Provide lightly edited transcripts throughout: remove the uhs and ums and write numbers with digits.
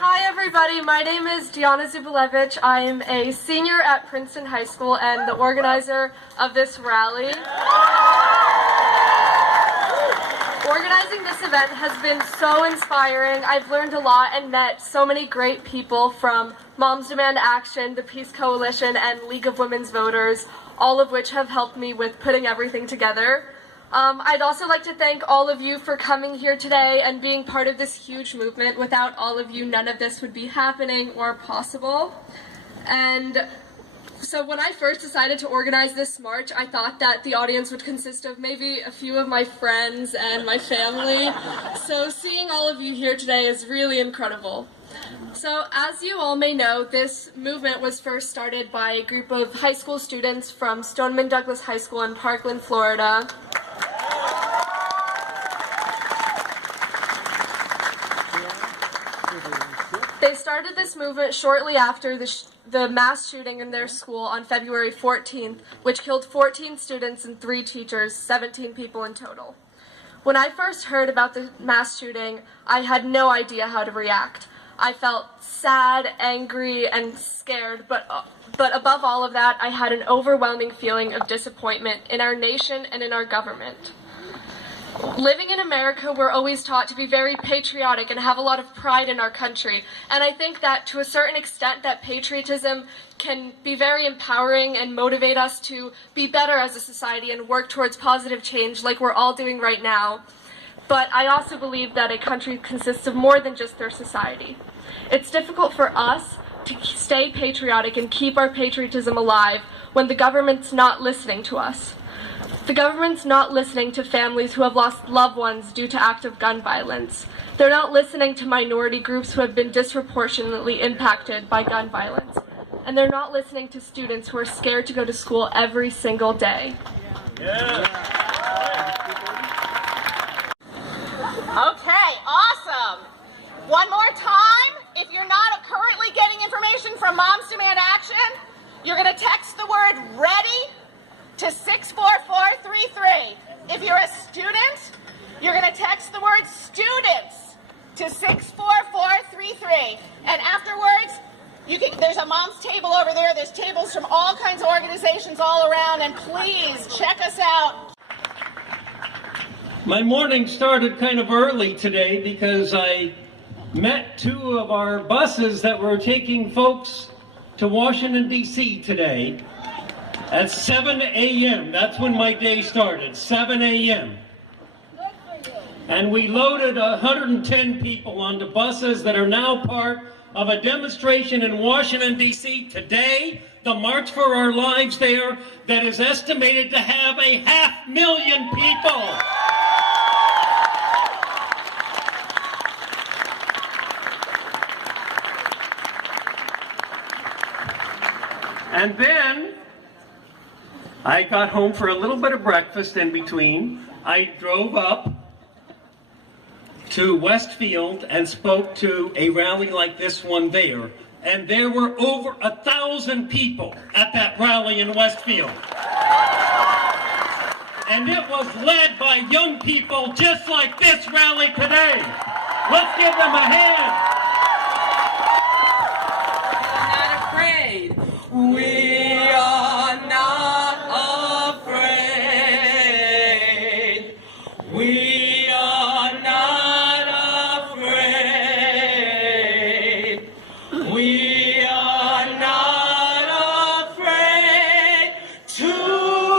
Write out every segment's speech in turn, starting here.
Hi everybody, my name is Diana Zubilevich. I am a senior at Princeton High School and the organizer of this rally. Organizing this event has been so inspiring. I've learned a lot and met so many great people from Moms Demand Action, the Peace Coalition, and League of Women's Voters, all of which have helped me with putting everything together. I'd also like to thank all of you for coming here today and being part of this huge movement. Without all of you, none of this would be happening or possible. And so when I first decided to organize this march, I thought that the audience would consist of maybe a few of my friends and my family. So seeing all of you here today is really incredible. So as you all may know, this movement was first started by a group of high school students from Stoneman Douglas High School in Parkland, Florida. They started this movement shortly after the mass shooting in their school on February 14th, which killed 14 students and 3 teachers, 17 people in total. When I first heard about the mass shooting, I had no idea how to react. I felt sad, angry, and scared, but above all of that, I had an overwhelming feeling of disappointment in our nation and in our government. Living in America, we're always taught to be very patriotic and have a lot of pride in our country. And I think that to a certain extent that patriotism can be very empowering and motivate us to be better as a society and work towards positive change like we're all doing right now. But I also believe that a country consists of more than just their society. It's difficult for us to stay patriotic and keep our patriotism alive when the government's not listening to us. The government's not listening to families who have lost loved ones due to active gun violence. They're not listening to minority groups who have been disproportionately impacted by gun violence. And they're not listening to students who are scared to go to school every single day. Okay, awesome. One more time, if you're not currently getting information from Moms Demand Action, you're going to text the word READY to 64433. If you're a student, you're going to text the word STUDENTS to 64433. And afterwards, there's a mom's table over there. There's tables from all kinds of organizations all around, and please check us out. My morning started kind of early today because I met 2 of our buses that were taking folks to Washington, D.C. today. At 7 a.m., that's when my day started, 7 a.m. And we loaded 110 people onto buses that are now part of a demonstration in Washington, D.C. today, the March for Our Lives there, that is estimated to have 500,000 people. And then I got home for a little bit of breakfast in between. I drove up to Westfield and spoke to a rally like this one there. And there were over 1,000 people at that rally in Westfield. And it was led by young people just like this rally today. Let's give them a hand. We are not afraid. We are not afraid. We are not afraid today.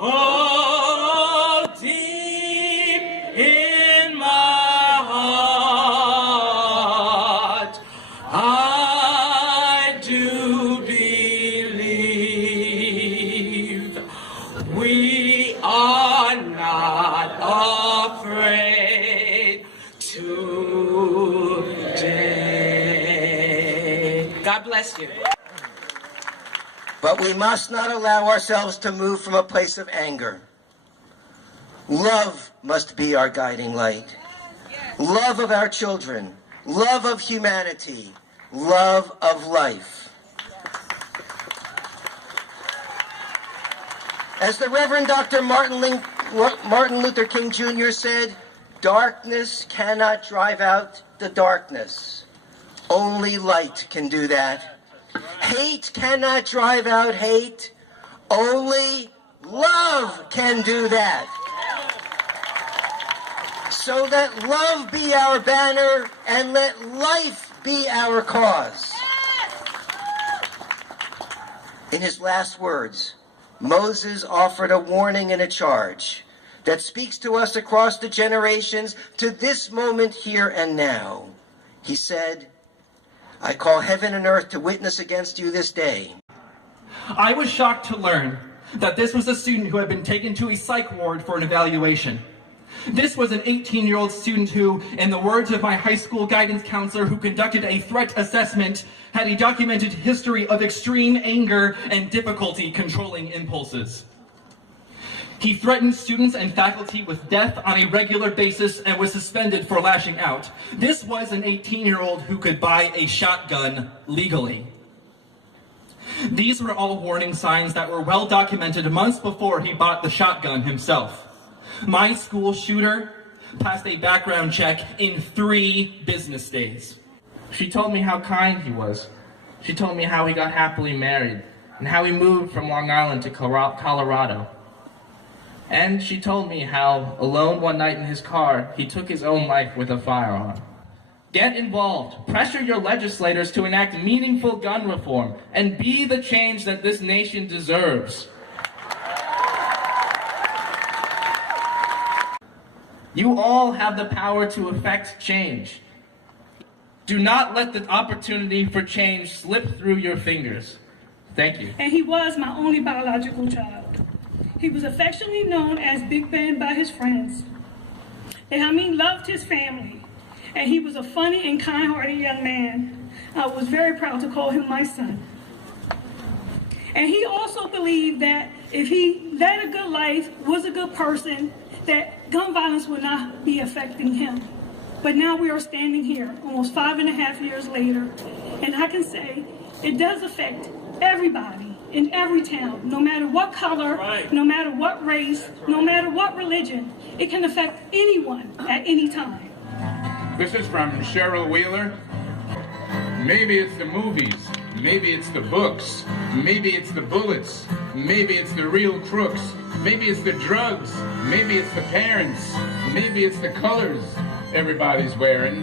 Oh, deep in my heart, I do believe we are not afraid today. God bless you. But we must not allow ourselves to move from a place of anger. Love must be our guiding light. Love of our children, love of humanity, love of life. As the Reverend Dr. Martin Luther King Jr. said, darkness cannot drive out the darkness. Only light can do that. Hate cannot drive out hate. Only love can do that. So let love be our banner and let life be our cause. In his last words, Moses offered a warning and a charge that speaks to us across the generations to this moment here and now. He said, I call heaven and earth to witness against you this day. I was shocked to learn that this was a student who had been taken to a psych ward for an evaluation. This was an 18-year-old student who, in the words of my high school guidance counselor who conducted a threat assessment, had a documented history of extreme anger and difficulty controlling impulses. He threatened students and faculty with death on a regular basis and was suspended for lashing out. This was an 18-year-old who could buy a shotgun legally. These were all warning signs that were well documented months before he bought the shotgun himself. My school shooter passed a background check in 3 business days. She told me how kind he was. She told me how he got happily married and how he moved from Long Island to Colorado. And she told me how, alone one night in his car, he took his own life with a firearm. Get involved. Pressure your legislators to enact meaningful gun reform and be the change that this nation deserves. You all have the power to effect change. Do not let the opportunity for change slip through your fingers. Thank you. And he was my only biological child. He was affectionately known as Big Ben by his friends. And Amin loved his family. And he was a funny and kind-hearted young man. I was very proud to call him my son. And he also believed that if he led a good life, was a good person, that gun violence would not be affecting him. But now we are standing here, almost 5.5 years later, and I can say it does affect everybody in every town, no matter what color, no matter what race, no matter what religion. It can affect anyone at any time. This is from Cheryl Wheeler. Maybe it's the movies, maybe it's the books, maybe it's the bullets, maybe it's the real crooks, maybe it's the drugs, maybe it's the parents, maybe it's the colors everybody's wearing,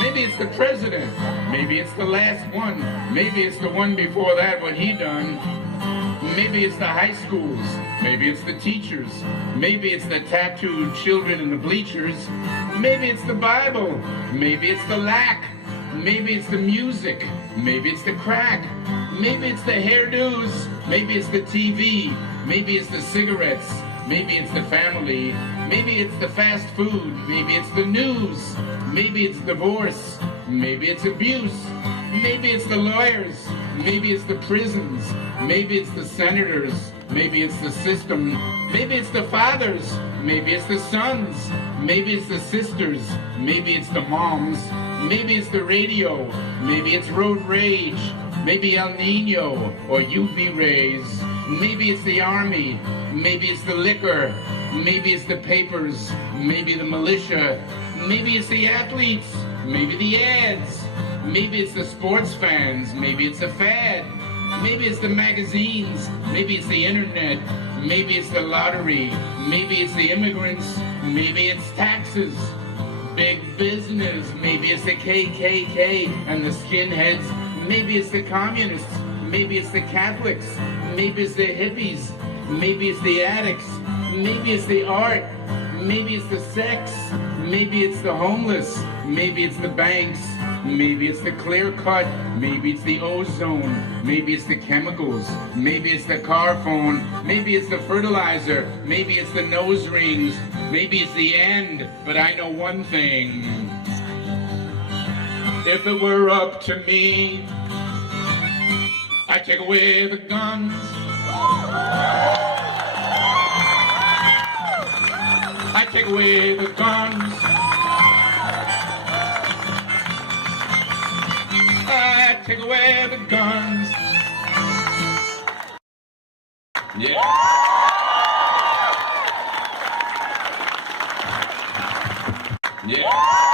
maybe it's the president, maybe it's the last one, maybe it's the one before that, what he done, maybe it's the high schools, maybe it's the teachers, maybe it's the tattooed children in the bleachers, maybe it's the Bible, maybe it's the lack, maybe it's the music, maybe it's the crack, maybe it's the hairdos, maybe it's the TV, maybe it's the cigarettes, maybe it's the family, maybe it's the fast food, maybe it's the news, maybe it's divorce, maybe it's abuse, maybe it's the lawyers, maybe it's the prisons, maybe it's the senators, maybe it's the system, maybe it's the fathers, maybe it's the sons, maybe it's the sisters, maybe it's the moms, maybe it's the radio, maybe it's road rage, maybe El Nino or UV rays, maybe it's the army, maybe it's the liquor, maybe it's the papers, maybe the militia, maybe it's the athletes, maybe the ads, maybe it's the sports fans, maybe it's a fad, maybe it's the magazines, maybe it's the internet, maybe it's the lottery, maybe it's the immigrants, maybe it's taxes, big business, maybe it's the KKK and the skinheads, maybe it's the communists, maybe it's the Catholics, maybe it's the hippies, maybe it's the addicts, maybe it's the art, maybe it's the sex, maybe it's the homeless, maybe it's the banks, maybe it's the clear cut, maybe it's the ozone, maybe it's the chemicals, maybe it's the car phone, maybe it's the fertilizer, maybe it's the nose rings, maybe it's the end, but I know one thing. If it were up to me, I'd take away the guns. I'd take away the guns. I'd take away the guns. Yeah. Yeah.